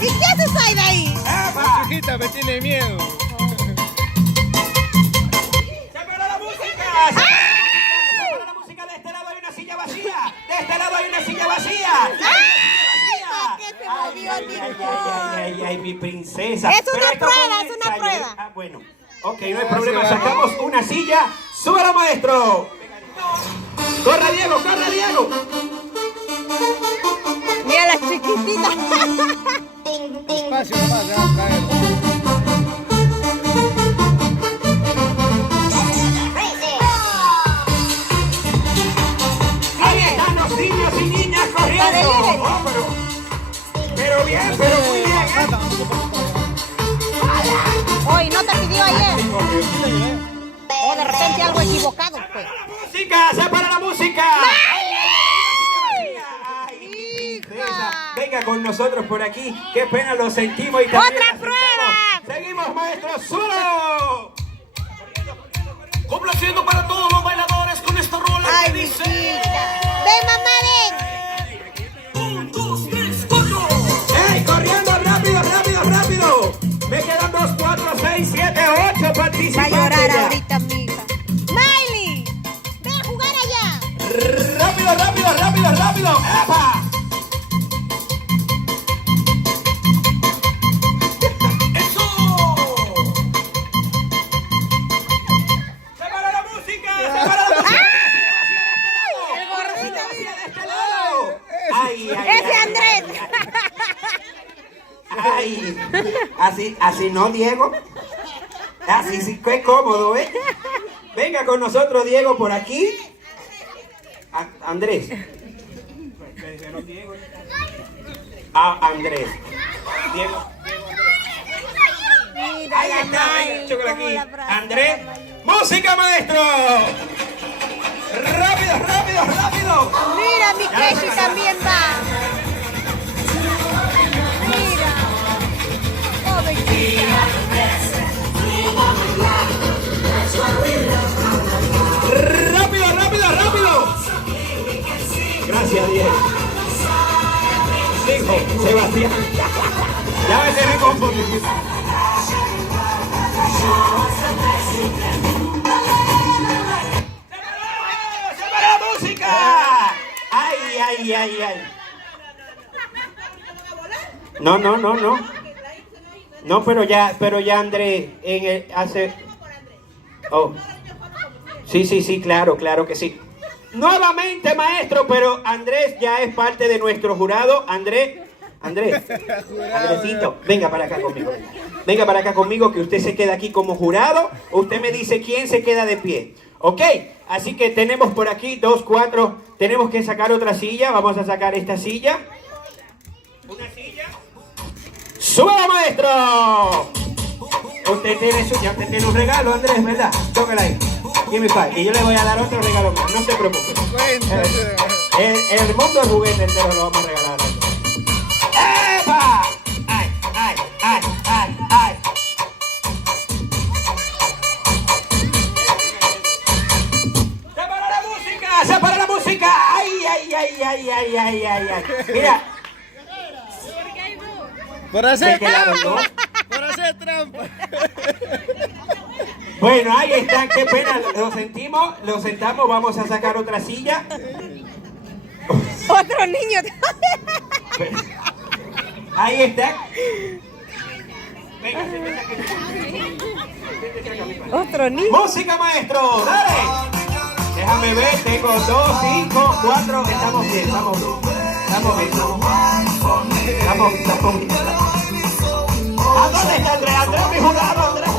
¿Y qué haces ahí de ahí? La chiquita me tiene miedo. ¡Se paró la música! ¡Se paró la música! De este lado hay una silla vacía. De este lado hay una silla vacía. ¿Qué se movió, Ay, mi princesa. Es una Pero esto prueba, fue un es una ensayo, prueba. Ah, bueno. Ok, no hay problema. Sacamos una silla. ¡Súbalo, maestro! ¡Corra, Diego! ¡Corra, Diego! Mira las chiquititas. Despacio nomás, ya va a caer. Ahí están los niños y niñas corriendo. Oh, pero bien, pero muy bien. Hoy no te pidió ayer. O de repente algo equivocado, pues. ¡Música! ¡Se para la música! ¡Ay, mi princesa! Venga con nosotros por aquí. ¡Qué pena, lo sentimos! Y también ¡Otra la prueba! sentamos. ¡Seguimos, maestro! ¡Solo! Complaciendo para todos los bailadores con esta rola Ay, que mi dice... chica. Ven, mamá, ven. 1, 2, 3, 4. ¡Ey! ¡Corriendo! ¡Rápido, rápido, rápido! Me quedan 2, 4, 6, 7, 8 Va a participantes llorar ya. ahorita, mija. Miley, ven a jugar allá. ¡Rápido, rápido, rápido, rápido! ¡Epa! ¡Eso! ¡Se para la música! ¡Se para la música! El gordito. ¡De este lado! ¡Ay, ay, Ese ay, Andrés. ay! Así no, Diego. Así sí que cómodo, ¿eh? Venga con nosotros, Diego, por aquí. Andrés. Andrés. Diego. Mira Ahí la está, venga, Miley, chócala cómo aquí. la abraza. Andrés. ¡Música, maestro! ¡Rápido, rápido, rápido! Mira, mi Keshi también va. Mira. Pobrecita. ¡Rápido, rápido, rápido! Gracias, Diego. Dijo Sebastián. Ya me quedé confundido. ¡Se paró la música! ¡Ay, ay, ay, ay! No. No, pero ya Andrés hace... Oh. Sí, claro que sí. Nuevamente, maestro, pero Andrés ya es parte de nuestro jurado. Andresito, venga para acá conmigo. Venga para acá conmigo, que usted se queda aquí como jurado. Usted me dice quién se queda de pie. ¿Ok? Así que tenemos por aquí 2, 4. Tenemos que sacar otra silla. Vamos a sacar esta silla. Una silla. ¡Súbalo, maestro! Usted tiene un regalo, Andrés, ¿verdad? Tócala ahí. Give me five. Y yo le voy a dar otro regalo más. No se preocupe. El mundo de juguete entero lo vamos a regalar. ¡Epa! ¡Ay! ¡Se para la música! ¡Ay! Mira. Por hacer Se quedaron trampa. dos. Por hacer trampa. Bueno, ahí están, qué pena, lo sentimos, lo sentamos, vamos a sacar otra silla. Otro niño. Ahí está. Venga, Otro niño. música, maestro, dale. Déjame ver, tengo 2, 5, 4, estamos bien. ¿A dónde está Andrés? Andrés, mi jurado, Andrés.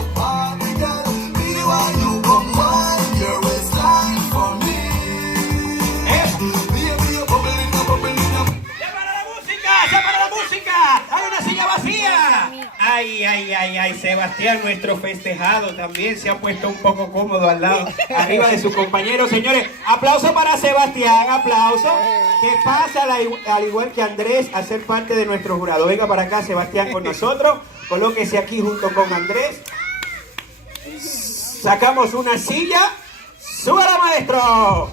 ¡Se para la música! ¡Hay una silla vacía! Ay, Sebastián, nuestro festejado, también se ha puesto un poco cómodo al lado, arriba de su compañero. Señores, aplauso para Sebastián, aplauso. Que pasa al igual que Andrés a ser parte de nuestro jurado. Venga para acá, Sebastián, con nosotros. Colóquese aquí junto con Andrés. Sacamos una silla. ¡Súbala, maestro!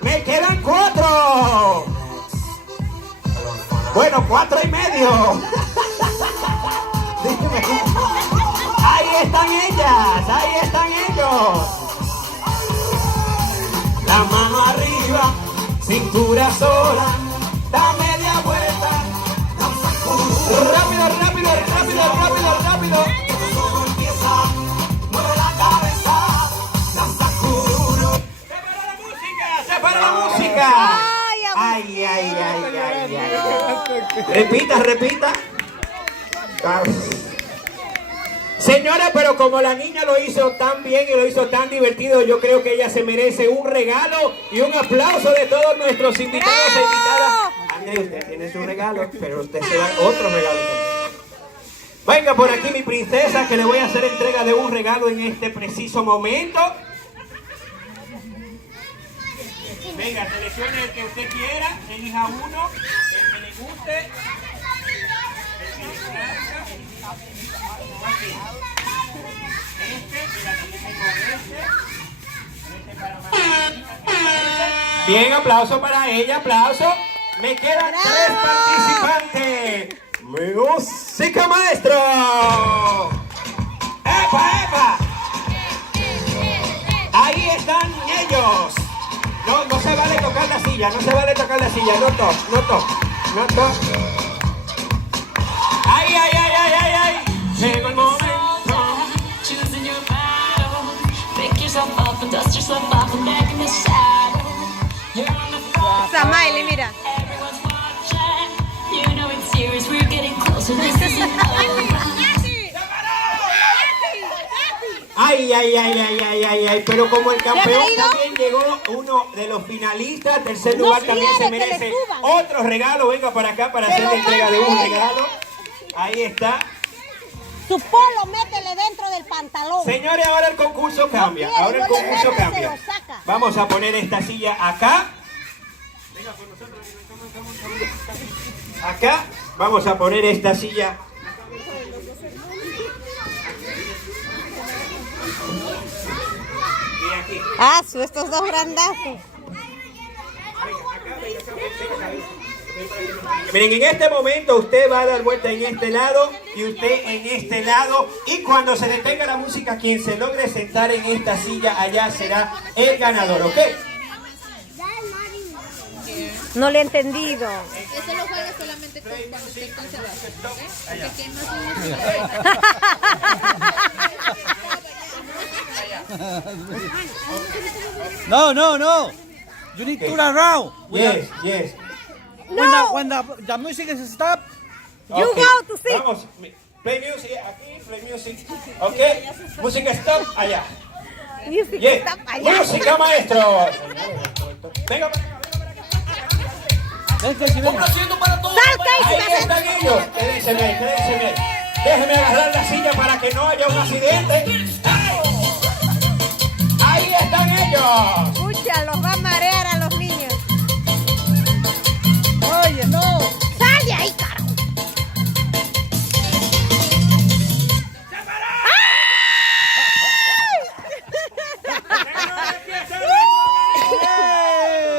¡Me quedan 4! Bueno, 4 y medio. Ahí están ellas, ahí están ellos. La mano arriba, cintura sola, da media vuelta. Rápido, rápido, rápido, rápido, rápido. Todo empieza, mueve la cabeza, danza cururo. ¡Se para la música! Ay, ay, ay, ay, ay. Repita, repita. Señora, pero como la niña lo hizo tan bien y lo hizo tan divertido, yo creo que ella se merece un regalo y un aplauso de todos nuestros invitados e invitadas. André, usted tiene su regalo, pero usted se da otro regalo también. Venga por aquí mi princesa, que le voy a hacer entrega de un regalo en este preciso momento. Venga, seleccione el que usted quiera, elija uno, el que le guste, el que le plazca. Así. Mira, viene con este para más. Bien, aplauso para ella, aplauso. Me quedan 3 participantes. ¡Música, maestro! ¡Epa, epa! Ahí están ellos. No se vale tocar la silla, no se vale tocar la silla. No toc, no toc, no toc. ¡Ay, ay, ay, ay, ay, ay! Llegó el momento. Choosing your battle. Pick yourself up and dust yourself off and back in the saddle. You're on the front. Samaili, mira. Everyone's watching. You know it's serious. We're getting closer. This isn't over. Ay, ay, ay, ay, ay, ay, ay, pero como el campeón también llegó uno de los finalistas, tercer lugar también se merece otro regalo. Venga para acá para hacer la entrega de un regalo. Ahí está. Su polo, métele dentro del pantalón. Señores, ahora el concurso cambia. Ahora el concurso cambia. Vamos a poner esta silla acá. Venga con nosotros. Acá. Vamos a poner esta silla. Estos dos grandazos. Miren, en este momento usted va a dar vuelta en este lado y usted en este lado. Y cuando se detenga la música, quien se logre sentar en esta silla allá será el ganador, ¿ok? No le he entendido. Eso lo juega solamente cuando esté con Sebastián, ¿ok? Porque quien más No, no, no. You need to turn around. Yes, yes. When the music is stop. You Okay. go to sit. Vamos, play music aquí, play music. Ok, música stop allá. Music Yes. está allá. Música, maestro. Venga, Complaciendo para todos. Salta y ahí se están ellos. Quédense ahí, quédense ahí. Déjenme agarrar la silla para que no haya un accidente. Ahí están ellos. Escucha, los va a marear a los niños. Oye, no. ¡Sal de ahí, carajo!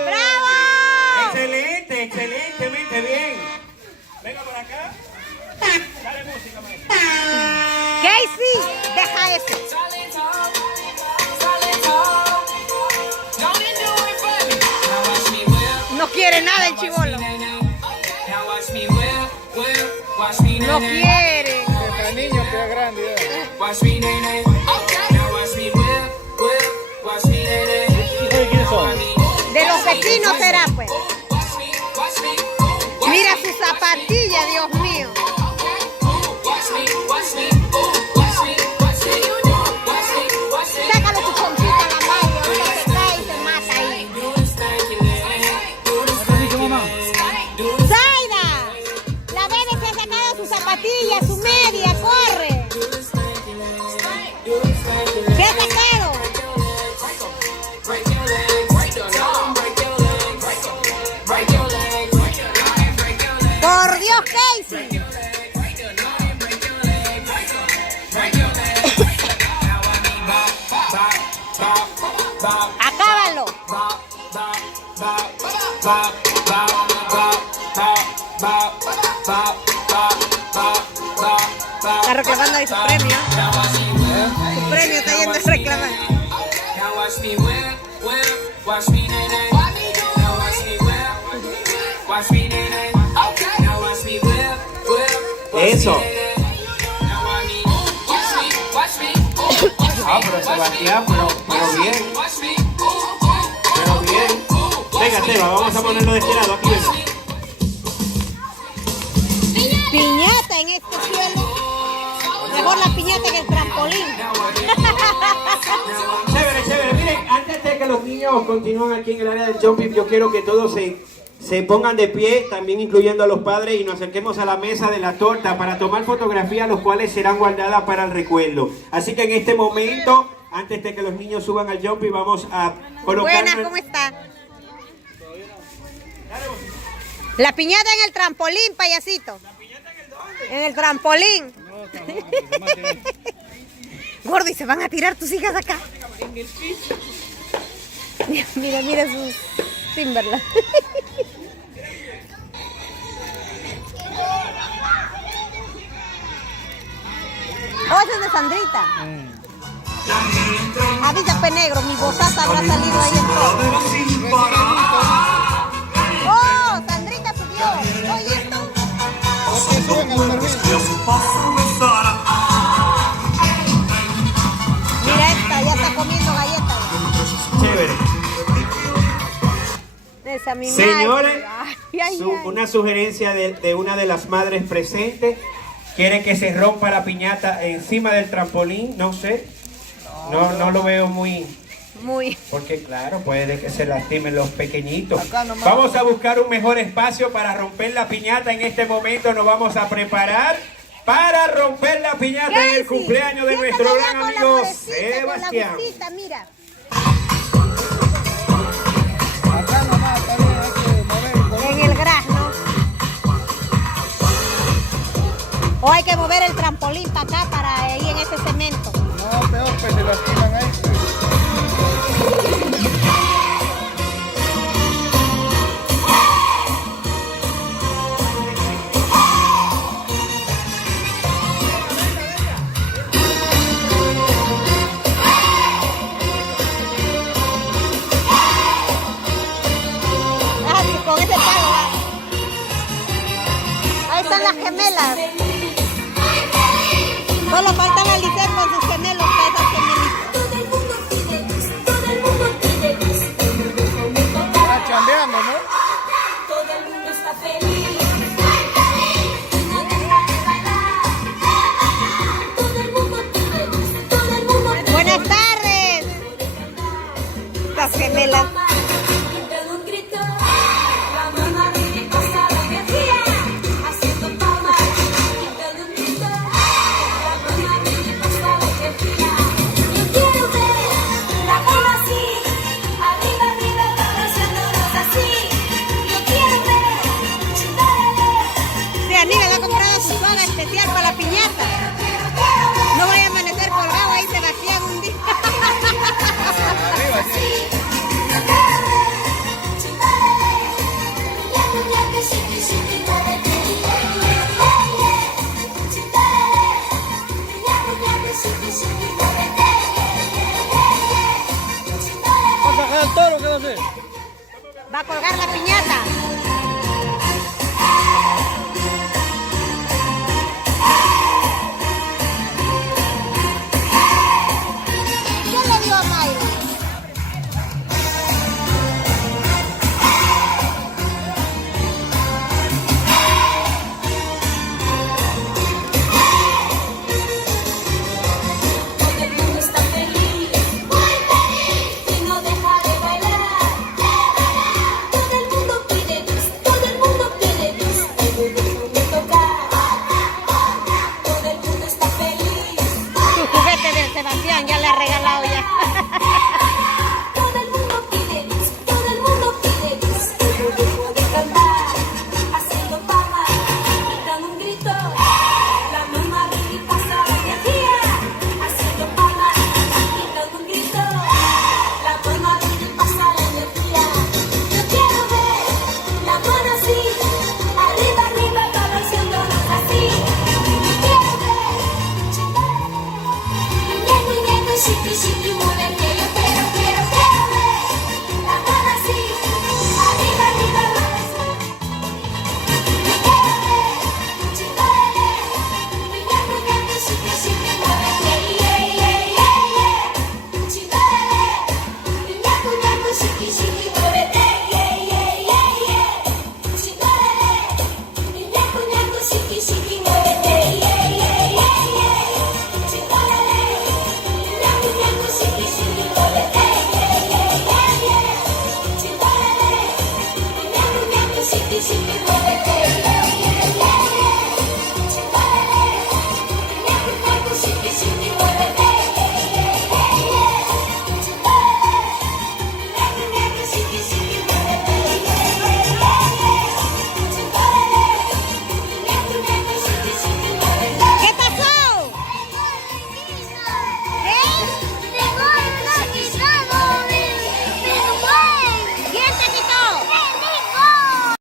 ¡Bravo! Excelente, excelentemente bien. Venga por acá. Dale música, maestro. Casey, deja eso. No quiere nada el chibolo. No quiere. Está niño, que es grande. ¿Quiénes son? De los vecinos será, pues. Mira su zapatilla, Dios mío. Sácale su pompita a la madre, ahorita se cae y se mata ahí. ¡Zaira! La bebé se ha sacado su zapatilla, su media, corre. ¿Qué te quedo? Por Dios, Casey. Acábalo. Está reclamando ahí su premio. Su premio está yendo a reclamar. Now watch me whip, whip, watch me nay nay. Now watch me whip, watch me nay nay. Okay. Now watch me whip, whip, watch Eso. me nay nay. Now watch me. Ah, pero Sebastián, pero bien. Pero bien. Venga, Seba, vamos a ponerlo de este lado. Aquí venga. Piñata en este cielo. Mejor la piñata que el trampolín. Chévere, chévere. Miren, antes de que los niños continúen aquí en el área del jumping, yo quiero que todos se pongan de pie, también incluyendo a los padres, y nos acerquemos a la mesa de la torta para tomar fotografías, los cuales serán guardadas para el recuerdo. Así que en este momento, antes de que los niños suban al jumping, vamos a colocar... Buenas, ¿cómo está? La piñata en el trampolín, payasito. En el trampolín. Gordo, y se van a tirar tus hijas acá. Mira, mira sus Timberland. Oh, ese es de Sandrita. Avisa, Negro, mi bozaza habrá salido ahí en todo. Oh, Sandrita subió. Oye, esto. Mira esta, ya está comiendo galletas. Chévere. Esa mi Señores, ay, ay, ay. una sugerencia de una de las madres presentes. Quiere que se rompa la piñata encima del trampolín, no sé. No lo veo muy... Porque claro, puede que se lastimen los pequeñitos. Vamos a buscar un mejor espacio para romper la piñata. En este momento nos vamos a preparar para romper la piñata en el cumpleaños de nuestro gran amigo Sebastián. Mira. Acá nomás también hay que mover. En el gras, ¿no? O hay que mover el trampolín para acá, para ahí en ese cemento. No, peor, pues se lastiman ahí. Con ese palo, ¿va? Ahí están las gemelas. Solo faltan Alicia con sus gemelos, para esas gemelitas. Está chambeando, ¿no? Todo el mundo está feliz. Buenas tardes. Las gemelas. Niña le ha comprado su soda especial para la